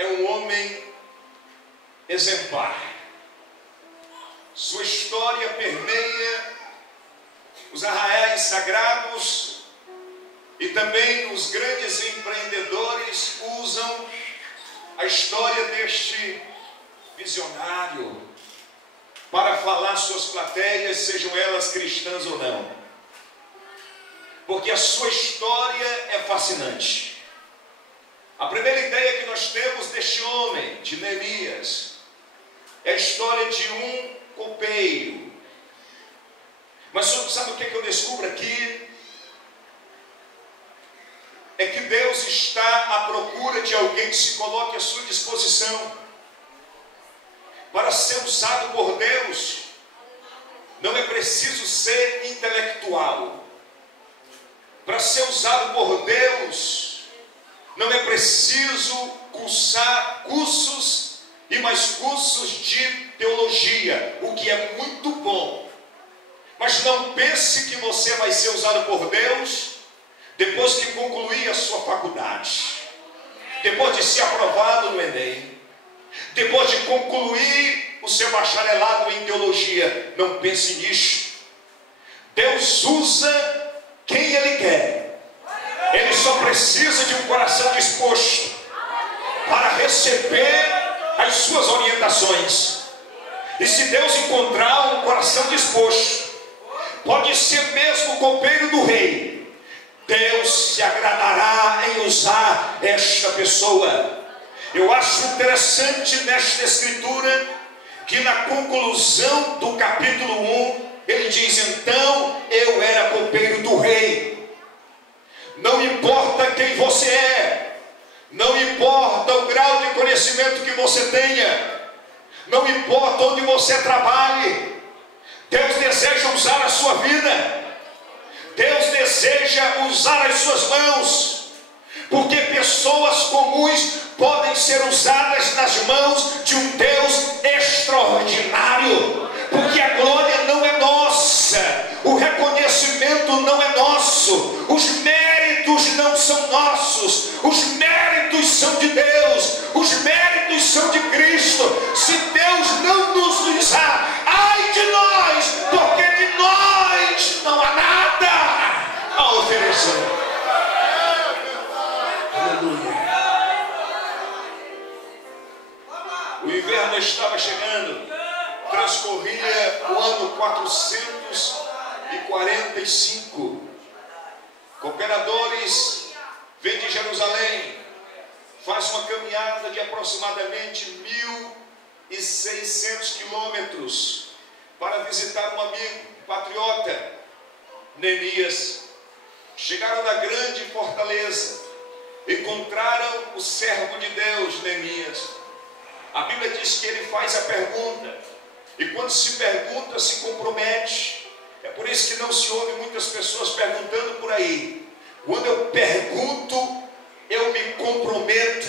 é um homem exemplar. Sua história permeia os arraiais sagrados e também os grandes empreendedores usam a história deste visionário para falar suas plateias, sejam elas cristãs ou não. Porque a sua história é fascinante. A primeira ideia que nós temos deste homem, de Neemias, é a história de um copeiro. Mas sabe o que eu descubro aqui? É que Deus está à procura de alguém que se coloque à sua disposição para ser usado por Deus. Não é preciso ser intelectual. Para ser usado por Deus, não é preciso cursar cursos e mais cursos de teologia, o que é muito bom. Mas não pense que você vai ser usado por Deus depois que concluir a sua faculdade, depois de ser aprovado no Enem, depois de concluir o seu bacharelado em teologia. Não pense nisso. Deus usa quem Ele quer. Ele só precisa de um coração disposto para receber as suas orientações. E se Deus encontrar um coração disposto, pode ser mesmo o copeiro do rei, Deus se agradará em usar esta pessoa. Eu acho interessante nesta escritura que na conclusão do capítulo 1, ele diz: então eu era copeiro do rei. Não importa quem você é, não importa o grau de conhecimento que você tenha, não importa onde você trabalhe, Deus deseja usar a sua vida. Deus deseja usar as suas mãos, porque pessoas comuns podem ser usadas nas mãos de um Deus extraordinário, porque a glória não é nossa, o reconhecimento não é nosso, os méritos não são nossos, os méritos são de Deus, os méritos são de Cristo. Se Deus não nos usar, ai de nós, porque de nós não há nada a oferecer. Aleluia. O inverno estava chegando, transcorria o ano 445. Cooperadores vêm de Jerusalém, faz uma caminhada de aproximadamente 1.600 quilômetros para visitar um amigo, um patriota, Neemias. Chegaram na grande fortaleza, encontraram o servo de Deus, Neemias. A Bíblia diz que ele faz a pergunta, e quando se pergunta, se compromete. É por isso que não se ouve muitas pessoas perguntando por aí. Quando eu pergunto, eu me comprometo,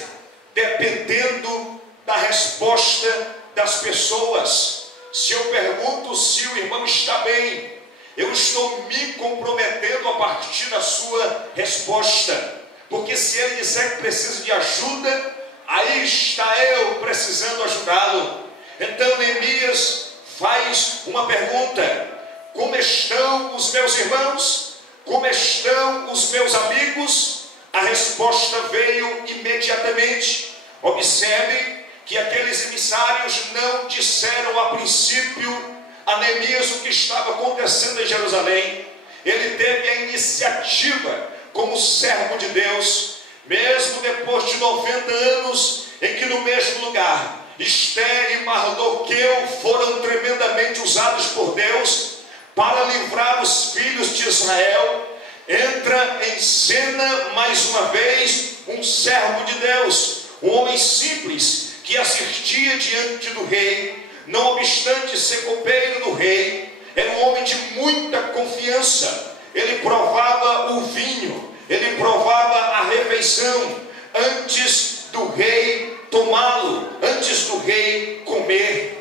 dependendo da resposta das pessoas. Se eu pergunto se o irmão está bem, eu estou me comprometendo a partir da sua resposta. Porque se ele disser que precisa de ajuda, aí está eu precisando ajudá-lo. Então Neemias faz uma pergunta: como estão os meus irmãos? Como estão os meus amigos? A resposta veio imediatamente. Observe que aqueles emissários não disseram a princípio a Neemias o que estava acontecendo em Jerusalém. Ele teve a iniciativa como servo de Deus, mesmo depois de 90 anos em que no mesmo lugar Esther e Mardoqueu foram tremendamente usados por Deus para livrar os filhos de Israel. Entra em cena mais uma vez um servo de Deus, um homem simples que assistia diante do rei, não obstante ser copeiro do rei. Era um homem de muita confiança. Ele provava o vinho, ele provava a refeição antes do rei tomá-lo, antes do rei comer.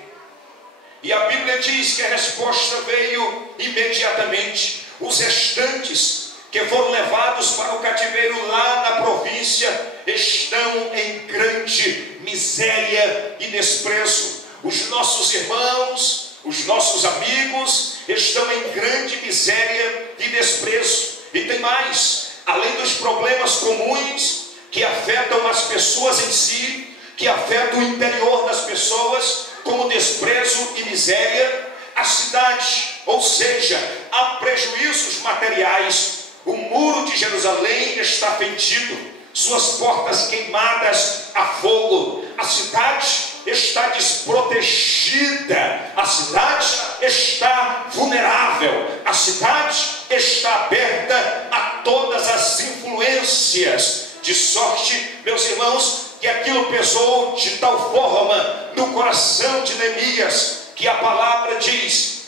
E a Bíblia diz que a resposta veio imediatamente. Os restantes que foram levados para o cativeiro lá na província, estão em grande miséria e desprezo. Os nossos irmãos, os nossos amigos estão em grande miséria e desprezo. E tem mais, além dos problemas comuns que afetam as pessoas em si, que afetam o interior das pessoas, como desprezo e miséria, a cidade, ou seja, há prejuízos materiais. O muro de Jerusalém está fendido, suas portas queimadas a fogo, a cidade está desprotegida, a cidade está vulnerável, a cidade está aberta a todas as influências, de sorte, meus irmãos, que aquilo pesou de tal forma no coração de Neemias, que a palavra diz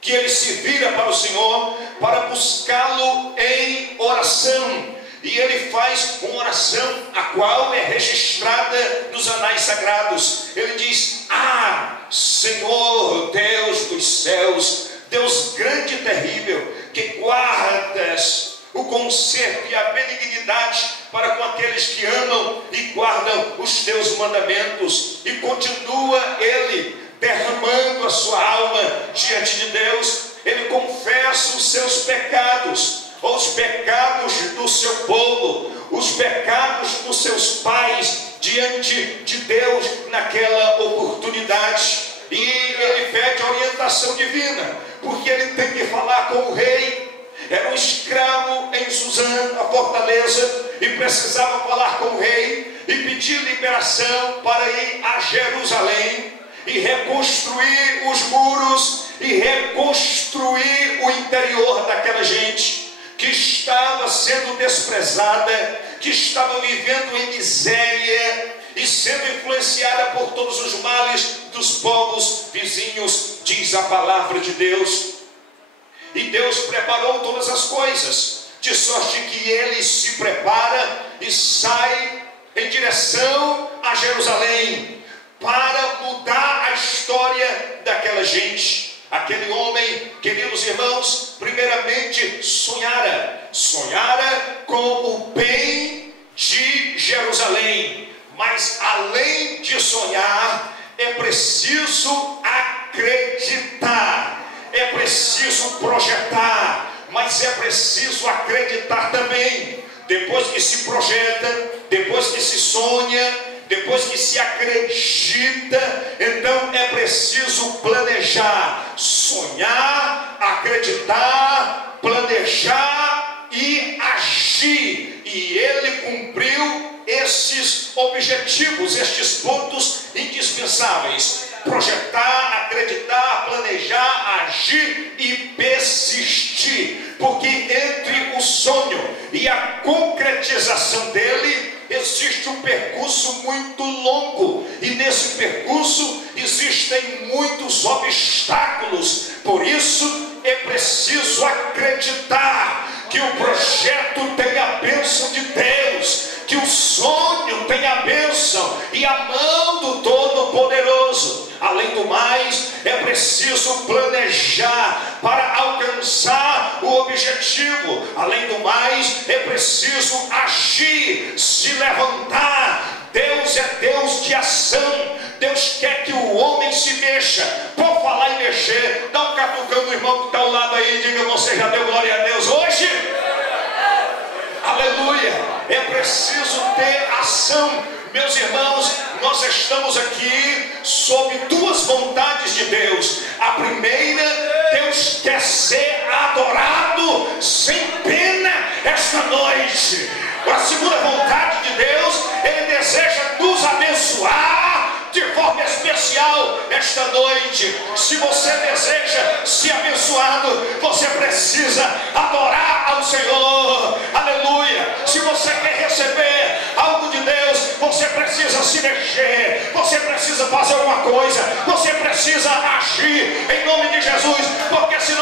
que ele se vira para o Senhor para buscá-lo em oração. E ele faz uma oração, a qual é registrada nos anais sagrados. Ele diz: ah, Senhor Deus dos céus, Deus grande e terrível, que guardas o conserto e a benignidade para com aqueles que amam e guardam os teus mandamentos. E continua ele derramando a sua alma diante de Deus. Ele confessa os seus pecados, os pecados do seu povo, os pecados dos seus pais diante de Deus naquela oportunidade. E ele pede orientação divina, porque ele tem que falar com o rei. Era um escravo em Suzã, a fortaleza, e precisava falar com o rei e pedir liberação para ir a Jerusalém e reconstruir os muros e reconstruir o interior daquela gente que estava sendo desprezada, que estava vivendo em miséria e sendo influenciada por todos os males dos povos vizinhos, diz a palavra de Deus. E Deus preparou todas as coisas, de sorte que ele se prepara e sai em direção a Jerusalém para mudar a história daquela gente. Aquele homem, queridos irmãos, primeiramente sonhara com o bem de Jerusalém. Mas além de sonhar, é preciso acreditar, é preciso projetar, mas é preciso acreditar também. Depois que se projeta, depois que se sonha, depois que se acredita, então é preciso planejar, sonhar, acreditar, planejar e agir. E ele cumpriu esses objetivos, estes pontos indispensáveis: projetar, acreditar, planejar, agir e persistir. Porque entre o sonho e a concretização dele existe um percurso muito longo, e nesse percurso existem muitos obstáculos. Por isso é preciso acreditar que o projeto tem a bênção de Deus, que o sonho tem a bênção e a mão do Todo-Poderoso. Além do mais, é preciso planejar para alcançar o objetivo. Além do mais, é preciso agir, se levantar. Deus é Deus de ação. Deus quer que o homem se mexa. Por falar em mexer, dá um catucão no irmão que está ao lado aí e diga: você já deu glória a Deus hoje? Aleluia! É preciso ter ação. Meus irmãos, nós estamos aqui sob duas vontades de Deus. A primeira, Deus quer ser adorado sem pena esta noite. A segunda vontade de Deus, Ele deseja nos abençoar de forma especial esta noite. Se você deseja ser abençoado, você precisa adorar ao Senhor. Aleluia! Se você quer receber algo de Deus, você precisa se mexer, você precisa fazer alguma coisa, você precisa agir em nome de Jesus, porque se